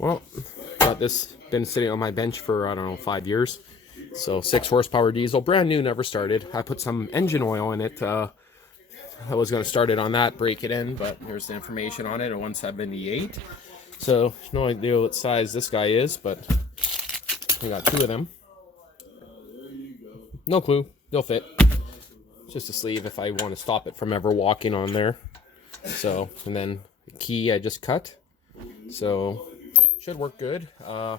Well, got this, been sitting on my bench for, I don't know, 5 years. So 6 horsepower diesel, brand new, never started. I put some engine oil in it. I was going to start it on that, break it in, but here's the information on it, a 178. So no idea what size this guy is, but I got 2 of them. No clue, they'll fit. Just a sleeve if I want to stop it from ever walking on there. So, and then the key I just cut. So should work good. I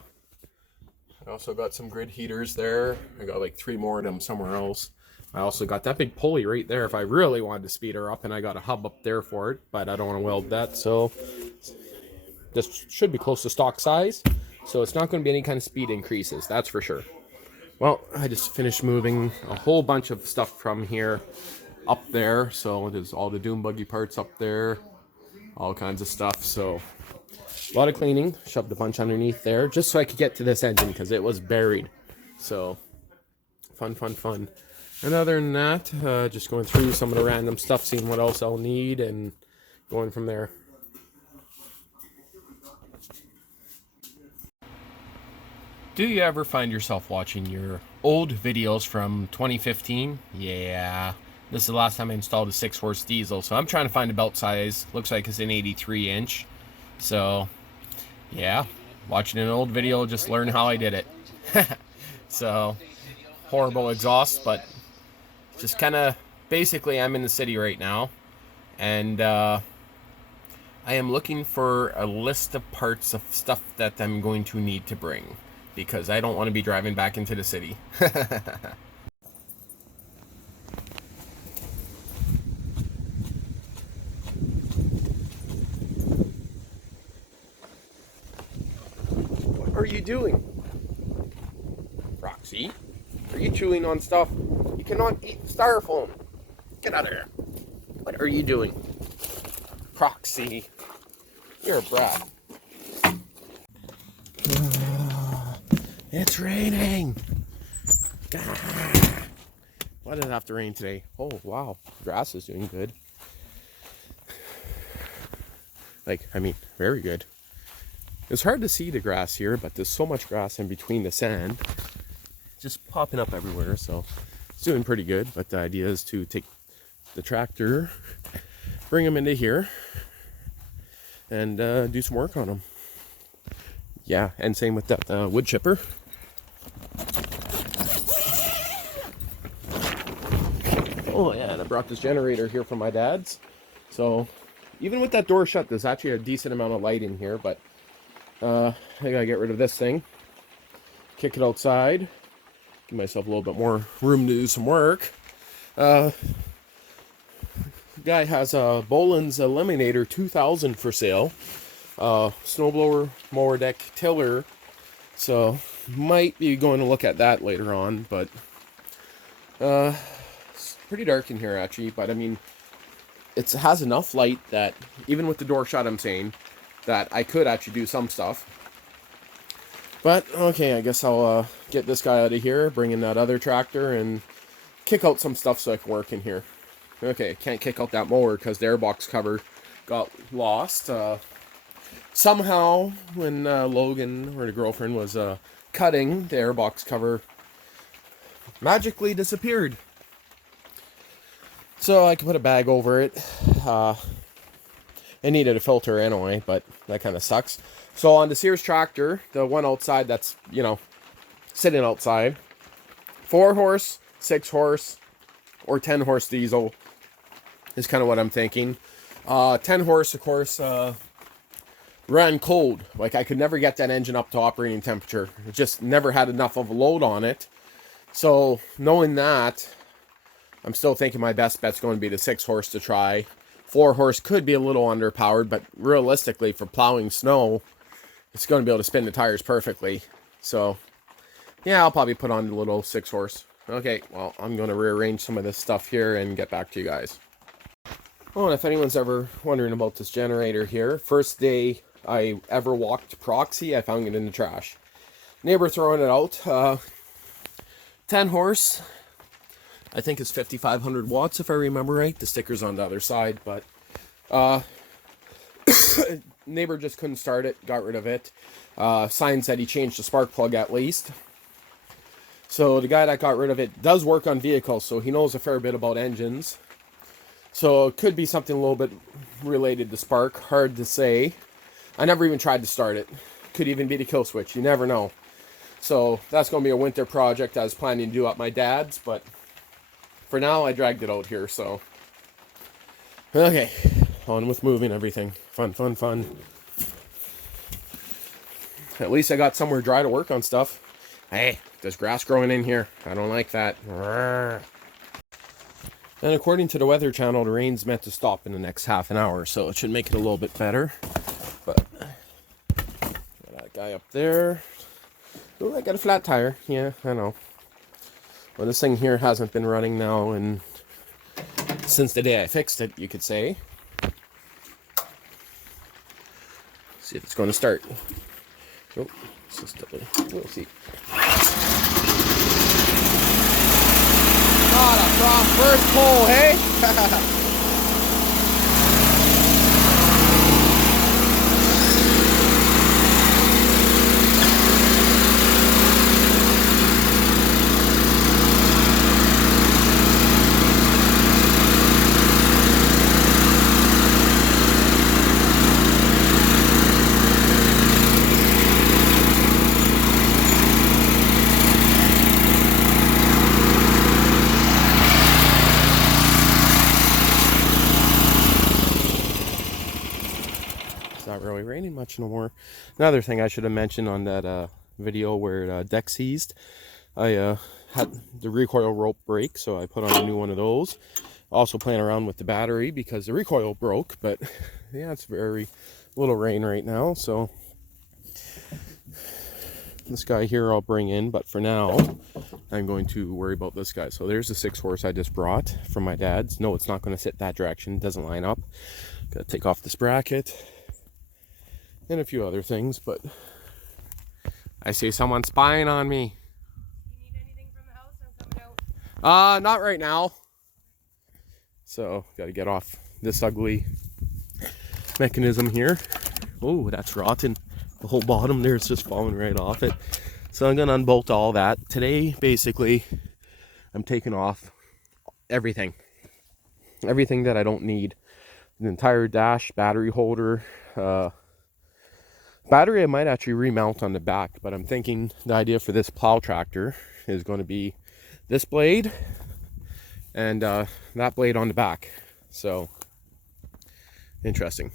also got some grid heaters there. I got like 3 more of them somewhere else. I also got that big pulley right there if I really wanted to speed her up, and I got a hub up there for it, but I don't want to weld that. So this should be close to stock size. So it's not going to be any kind of speed increases, that's for sure. Well, I just finished moving a whole bunch of stuff from here up there. So there's all the dune buggy parts up there, all kinds of stuff. So a lot of cleaning, shoved a bunch underneath there just so I could get to this engine because it was buried. So fun. And other than that, just going through some of the random stuff, seeing what else I'll need and going from there. Do you ever find yourself watching your old videos from 2015? Yeah, this is the last time I installed a 6-horse diesel, so I'm trying to find a belt size. Looks like it's an 83-inch. So, yeah, watching an old video, just learn how I did it. So, horrible exhaust, but just kind of, basically I'm in the city right now, and I am looking for a list of parts of stuff that I'm going to need to bring, because I don't want to be driving back into the city. What are you doing? Roxy, are you chewing on stuff? You cannot eat styrofoam. Get out of here. What are you doing? Proxy, you're a brat. It's raining. Why did it have to rain today? Oh, wow. Grass is doing good. Like, I mean, very good. It's hard to see the grass here, but there's so much grass in between the sand. Just popping up everywhere, so it's doing pretty good. But the idea is to take the tractor, bring them into here, and do some work on them. Yeah, and same with that wood chipper. Oh yeah, and I brought this generator here from my dad's. So even with that door shut, there's actually a decent amount of light in here, but I gotta get rid of this thing, kick it outside, give myself a little bit more room to do some work. Guy has a Boland's Eliminator 2000 for sale. Snowblower, mower deck, tiller. So might be going to look at that later on, but it's pretty dark in here actually. But I mean, it has enough light that even with the door shut, I'm saying that I could actually do some stuff. But okay, I guess I'll get this guy out of here, bring in that other tractor, and kick out some stuff so I can work in here. Okay, can't kick out that mower because the airbox cover got lost. Somehow, when Logan, or the girlfriend, was cutting, the airbox cover magically disappeared. So I could put a bag over it. It needed a filter anyway, but that kind of sucks. So on the Sears tractor, the one outside that's, you know, sitting outside, 4-horse, 6-horse, or 10-horse diesel is kind of what I'm thinking. 10-horse, of course, ran cold. Like, I could never get that engine up to operating temperature. It just never had enough of a load on it. So knowing that, I'm still thinking my best bet's going to be the 6-horse to try. 4-horse could be a little underpowered, but realistically, for plowing snow, it's going to be able to spin the tires perfectly. So yeah, I'll probably put on the little 6-horse. Okay, well, I'm going to rearrange some of this stuff here and get back to you guys. Oh, and if anyone's ever wondering about this generator here, first day I ever walked Proxy, I found it in the trash. Neighbor throwing it out. 10-horse, I think it's 5,500 watts if I remember right. The sticker's on the other side, but neighbor just couldn't start it, got rid of it. Sign said he changed the spark plug at least. So the guy that got rid of it does work on vehicles, so he knows a fair bit about engines. So it could be something a little bit related to spark. Hard to say. I never even tried to start it. Could even be the kill switch. You never know. So that's going to be a winter project I was planning to do at my dad's, but for now I dragged it out here, so. Okay, on with moving everything. Fun, fun, fun. At least I got somewhere dry to work on stuff. Hey, there's grass growing in here. I don't like that. And according to the Weather Channel, the rain's meant to stop in the next half an hour, so it should make it a little bit better. But got that guy up there. Oh, I got a flat tire. Yeah, I know. Well, this thing here hasn't been running now since the day I fixed it, you could say. See if it's going to start. Oh, we'll see. Not a problem. First pull, hey? Not really raining much no more. Another thing I should have mentioned on that video where deck seized, I had the recoil rope break, so I put on a new one of those. Also playing around with the battery because the recoil broke, but yeah, it's very little rain right now, so this guy here I'll bring in, but for now I'm going to worry about this guy. So there's the 6 horse I just brought from my dad's. No, it's not going to sit that direction, it doesn't line up. Gotta take off this bracket and a few other things, but I see someone spying on me. Do you need anything from the house? I'm coming out. Not right now. So, gotta get off this ugly mechanism here. Oh, that's rotten. The whole bottom there is just falling right off it. So I'm gonna unbolt all that. Today, basically, I'm taking off everything. Everything that I don't need. The entire dash, battery holder, battery I might actually remount on the back, but I'm thinking the idea for this plow tractor is going to be this blade and that blade on the back. So interesting.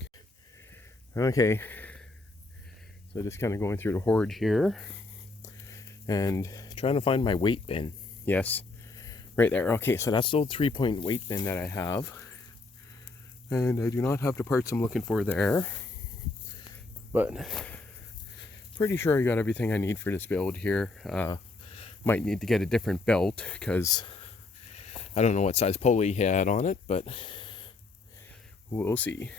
Okay, so just kind of going through the horde here and trying to find my weight bin. Yes, right there. Okay, so that's the old 3-point weight bin that I have, and I do not have the parts I'm looking for there. But pretty sure I got everything I need for this build here. Might need to get a different belt because I don't know what size pulley he had on it, but we'll see.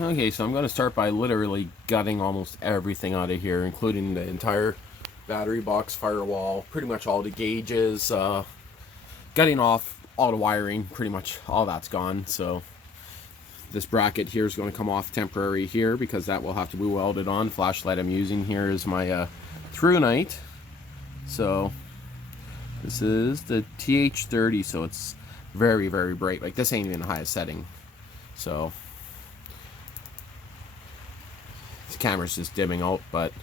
Okay, so I'm going to start by literally gutting almost everything out of here, including the entire battery box, firewall, pretty much all the gauges, gutting off all the wiring, pretty much all that's gone. So this bracket here is going to come off temporary here because that will have to be welded on. Flashlight I'm using here is my Through Night. So this is the TH30, so it's very, very bright. Like this ain't even the highest setting. So this camera's just dimming out, but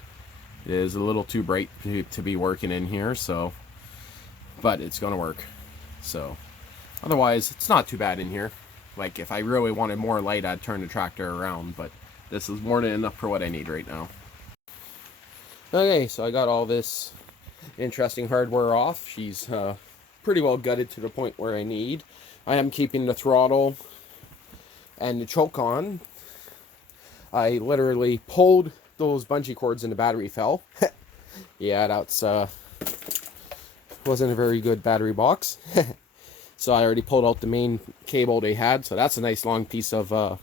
it is a little too bright to be working in here. So, but it's going to work. So otherwise, it's not too bad in here. Like, if I really wanted more light, I'd turn the tractor around, but this is more than enough for what I need right now. Okay, so I got all this interesting hardware off. She's pretty well gutted to the point where I need. I am keeping the throttle and the choke on. I literally pulled those bungee cords and the battery fell. Yeah, that's wasn't a very good battery box. So I already pulled out the main cable they had. So that's a nice long piece of, I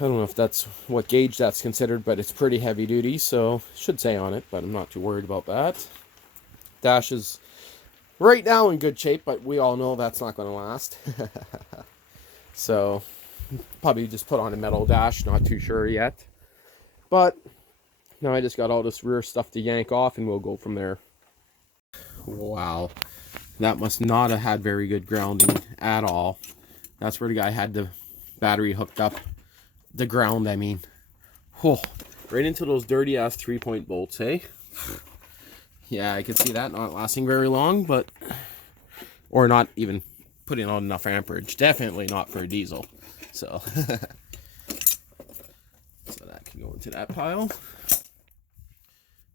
don't know if that's what gauge that's considered, but it's pretty heavy duty. So it should say on it, but I'm not too worried about that. Dash is right now in good shape, but we all know that's not going to last. So Probably just put on a metal dash, not too sure yet. But now I just got all this rear stuff to yank off and we'll go from there. Wow, that must not have had very good grounding at all. That's where the guy had the battery hooked up. The ground, I mean. Whoa, right into those dirty ass 3-point bolts, hey? Yeah, I could see that not lasting very long, but... Or not even putting on enough amperage. Definitely not for a diesel. So, so that can go into that pile.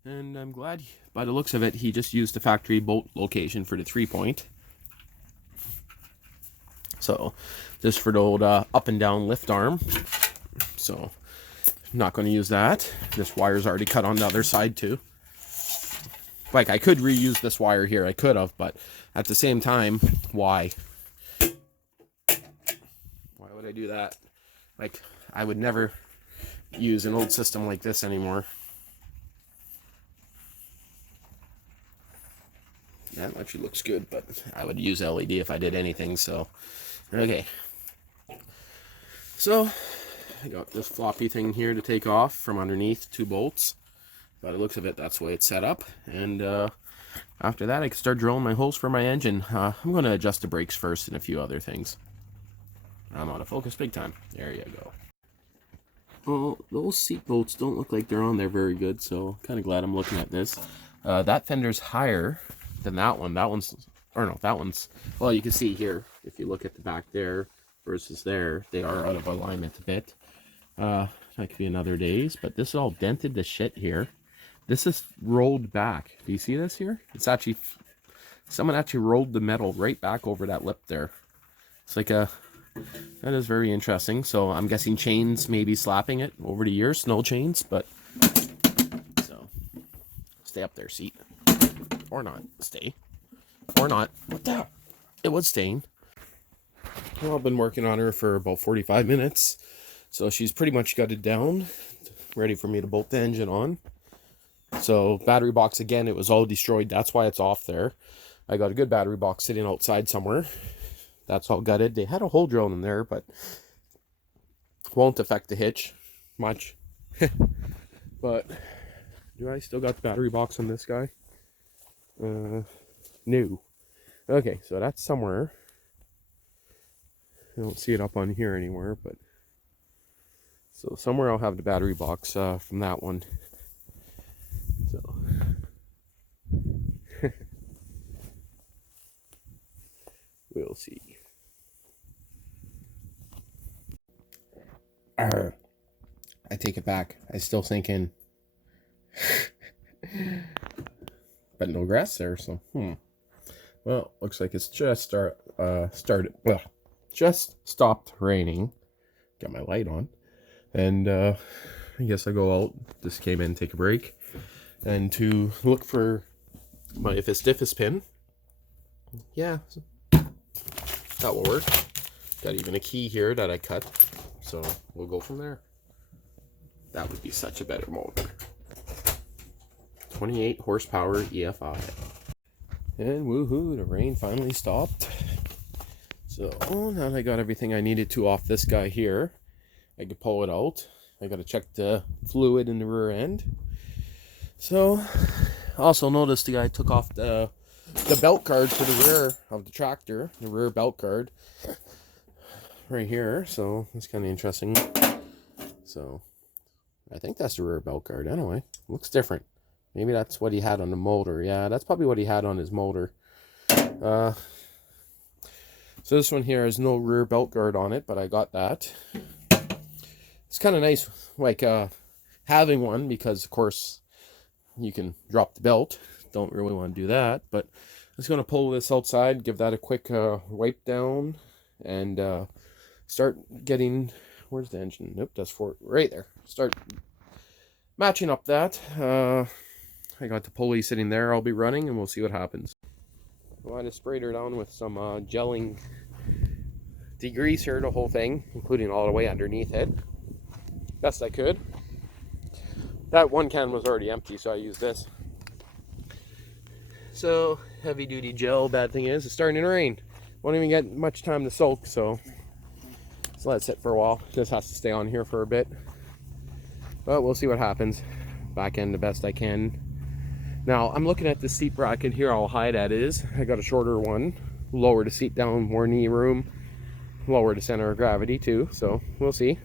And I'm glad, by the looks of it, he just used the factory bolt location for the 3-point. So, just for the old up and down lift arm. So, not going to use that. This wire's already cut on the other side too. Like, I could reuse this wire here. I could have, but at the same time, why? Why would I do that? Like, I would never use an old system like this anymore. That actually looks good, but I would use LED if I did anything, so... Okay. So, I got this floppy thing here to take off from underneath 2 bolts. By the looks of it, that's the way it's set up. And after that, I can start drilling my holes for my engine. I'm going to adjust the brakes first and a few other things. I'm out of focus big time. There you go. Well, those seat bolts don't look like they're on there very good, so kind of glad I'm looking at this. That fender's higher than that one. That one's, or no, that one's, well, you can see here, if you look at the back there versus there, they are out of alignment a bit. That could be another day's, but this is all dented to shit here. This is rolled back. Do you see this here? It's actually, someone actually rolled the metal right back over that lip there. It's like a, that is very interesting. So I'm guessing chains maybe slapping it over the years, snow chains, but, so, stay up there, seat. Or not, stay. Or not. What the hell? It was staying. Well, I've been working on her for about 45 minutes. So she's pretty much gutted down, ready for me to bolt the engine on. So battery box, again, it was all destroyed. That's why it's off there. I got a good battery box sitting outside somewhere. That's all gutted. They had a hole drilled in there, but won't affect the hitch much. But do I still got the battery box on this guy? No. Okay, so that's somewhere. I don't see it up on here anywhere, but so somewhere I'll have the battery box from that one. So we'll see. I take it back. I still thinking, but no grass there. So well, looks like it's just started. Well, just stopped raining. Got my light on, and I guess I go out. Just came in, take a break, and to look for my if-stiffest pin. Yeah, that will work. Got even a key here that I cut, so we'll go from there. That would be such a better motor. 28 horsepower EFI. And woohoo, the rain finally stopped. So now I got everything I needed to off this guy here. I could pull it out. I got to check the fluid in the rear end. So, also noticed the guy took off the belt guard for the rear of the tractor, the rear belt guard right here. So that's kind of interesting. So I think that's the rear belt guard. Anyway, looks different. Maybe that's what he had on the motor. Yeah, that's probably what he had on his motor. So this one here has no rear belt guard on it, but I got that. It's kind of nice, like having one, because of course you can drop the belt. Don't really want to do that, but I'm just going to pull this outside, give that a quick wipe down, and start getting, where's the engine? Nope, that's for right there. Start matching up that. I got the pulley sitting there. I'll be running, and we'll see what happens. Well, I just sprayed her down with some gelling degreaser, the whole thing, including all the way underneath it. Best I could. That one can was already empty, so I used this. So, heavy duty gel. Bad thing is, it's starting to rain. Won't even get much time to soak, so So let it sit for a while. Just has to stay on here for a bit. But we'll see what happens. Back end the best I can. Now I'm looking at the seat bracket here, how high that is. I got a shorter one. Lower the seat down, more knee room. Lower the center of gravity too. So we'll see.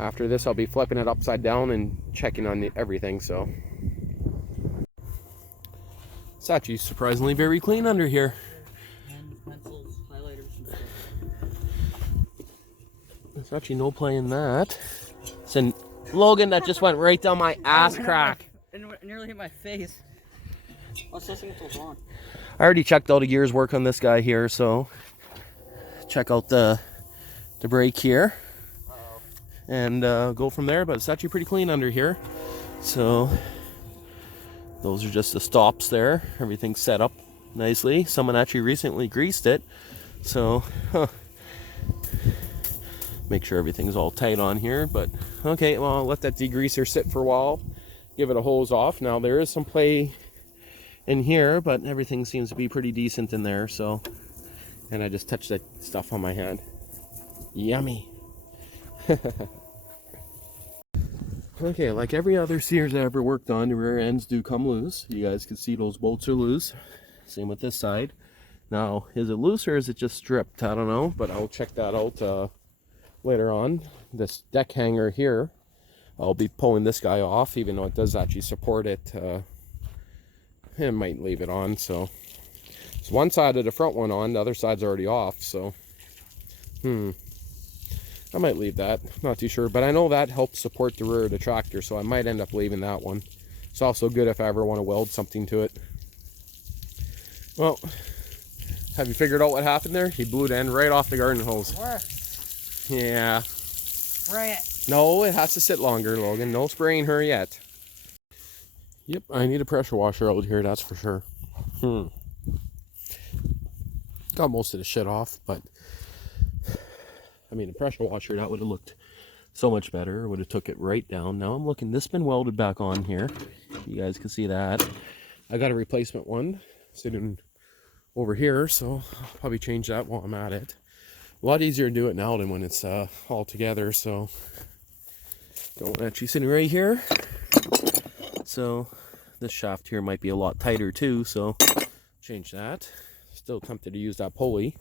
After this I'll be flipping it upside down and checking on everything. So it's actually surprisingly very clean under here. Pens, pencils, highlighters, and stuff. There's actually no play in that. It's an Logan that just went right down my ass crack. It nearly hit my face. I was listening to it on. I already checked all the gears work on this guy here, so check out the brake here and go from there. But it's actually pretty clean under here. So those are just the stops there. Everything's set up nicely. Someone actually recently greased it, so make sure everything's all tight on here. But okay, well, I'll let that degreaser sit for a while, give it a hose off. Now there is some play in here, but everything seems to be pretty decent in there. So, and I just touched that stuff on my hand. Yummy. Okay, like every other Sears I ever worked on, the rear ends do come loose. You guys can see those bolts are loose. Same with this side. Now, is it loose or is it just stripped? I don't know, but I'll check that out later on. This deck hanger here, I'll be pulling this guy off, even though it does actually support it. I might leave it on. So it's one side of the front one on, the other side's already off. So I might leave that, not too sure, but I know that helps support the rear of the tractor, so I might end up leaving that one. It's also good if I ever want to weld something to it. Well, have you figured out what happened there? He blew the end right off the garden hose. Where? Yeah. Spray it. No, it has to sit longer, Logan. No spraying her yet. Yep, I need a pressure washer out here, that's for sure. Got most of the shit off, but I mean, a pressure washer, that would have looked so much better. Would have took it right down. Now I'm looking, this has been welded back on here. You guys can see that. I got a replacement one sitting over here, so I'll probably change that while I'm at it. A lot easier to do it now than when it's all together, so don't actually sitting right here. So this shaft here might be a lot tighter too, so change that. Still tempted to use that pulley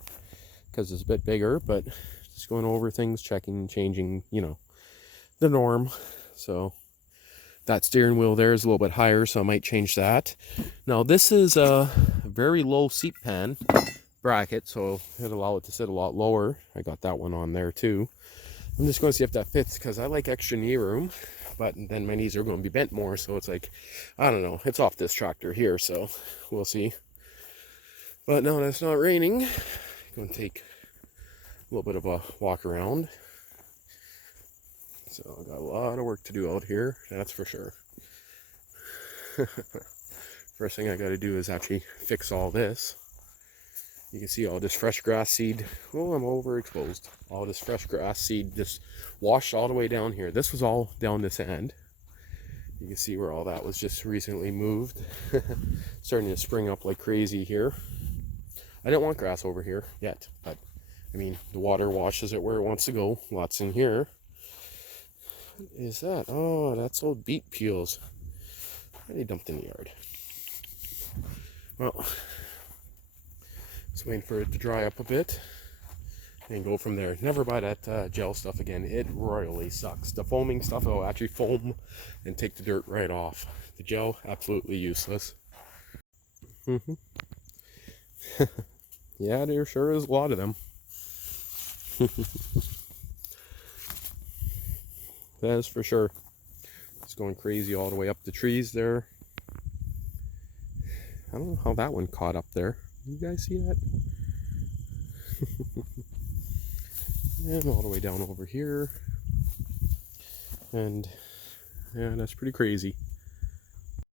because it's a bit bigger, but just going over things, checking, changing, you know, the norm. So that steering wheel there is a little bit higher, so I might change that. Now this is a very low seat pan bracket, so it'll allow it to sit a lot lower. I got that one on there too. I'm just going to see if that fits because I like extra knee room, but then my knees are going to be bent more, so it's like, I don't know, it's off this tractor here, so we'll see. But now that it's not raining, I'm going to take a little bit of a walk around. So I got a lot of work to do out here, that's for sure. First thing I got to do is actually fix all this. You can see all this fresh grass seed. Oh, I'm overexposed. All this fresh grass seed just washed all the way down here. This was all down this end. You can see where all that was just recently moved. Starting to spring up like crazy here. I didn't want grass over here yet, but I mean, the water washes it where it wants to go. Lots in here. What is that? Oh, that's old beet peels. They dumped in the yard. Well, just waiting for it to dry up a bit and go from there. Never buy that gel stuff again. It royally sucks. The foaming stuff will actually foam and take the dirt right off. The gel, absolutely useless. Yeah, there sure is a lot of them. That is for sure. It's going crazy all the way up the trees there. I don't know how that one caught up there. You guys see that? And all the way down over here. And yeah, that's pretty crazy.